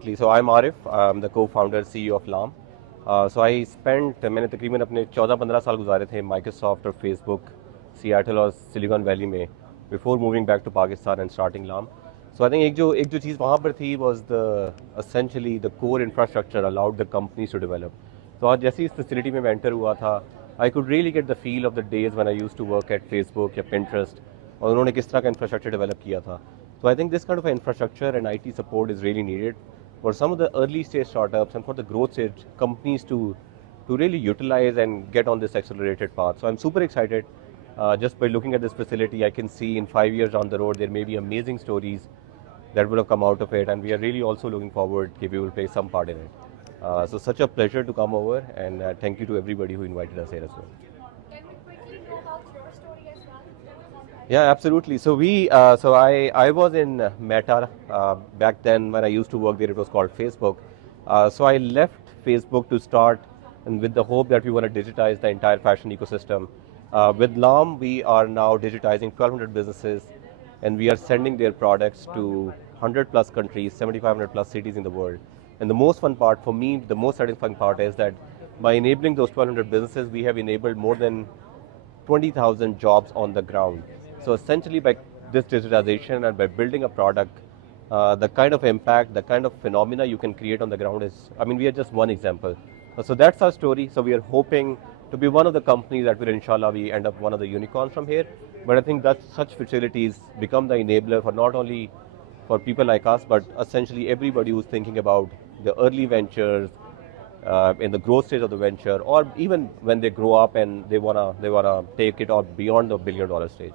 absolutely. So I'm Arif. I'm the co-founder, CEO of Laam. So I spent मैंने तकरीबन अपने 14-15 साल गुजारे थे Microsoft और Facebook, Seattle और Silicon Valley में before moving back to Pakistan and starting Laam. So I think एक जो चीज़ वहाँ पर थी was the essentially the core infrastructure allowed the companies to develop. तो आज जैसे इस facility में मैं enter हुआ था, I could really get the feel of the days when I used to work at Facebook या Pinterest और उन्होंने किस तरह का infrastructure develop किया था. So I think this kind of infrastructure and IT support is really needed for some of the early stage startups and for the growth stage companies to really utilize and get on this accelerated path. So I'm super excited. Just by looking at this facility, I can see in 5 years down the road there may be amazing stories that will have come out of it, and we are really also looking forward that we will play some part in it. So such a pleasure to come over, and thank you to everybody who invited us here as well. Can we quickly know about your story as well? Yeah, absolutely. So I was in Meta back then when I used to work there. It was called Facebook. So I left Facebook to start, and with the hope that we want to digitize the entire fashion ecosystem. With Laam, we are now digitizing 1,200 businesses, and we are sending their products to 100 plus countries, 7,500 plus cities in the world. And the most fun part for me, the most satisfying part is that by enabling those 1,200 businesses, we have enabled more than 20,000 jobs on the ground. So essentially by this digitization and by building a product, the kind of impact, the kind of phenomena you can create on the ground is, I mean, we are just one example. So that's our story. So we are hoping to be one of the companies that will, inshallah, we end up one of the unicorns from here. But I think that such facilities become the enabler for not only for people like us, but essentially everybody who's thinking about the early ventures, in the growth stage of the venture, or even when they grow up and they wanna take it up beyond the $1 billion stage.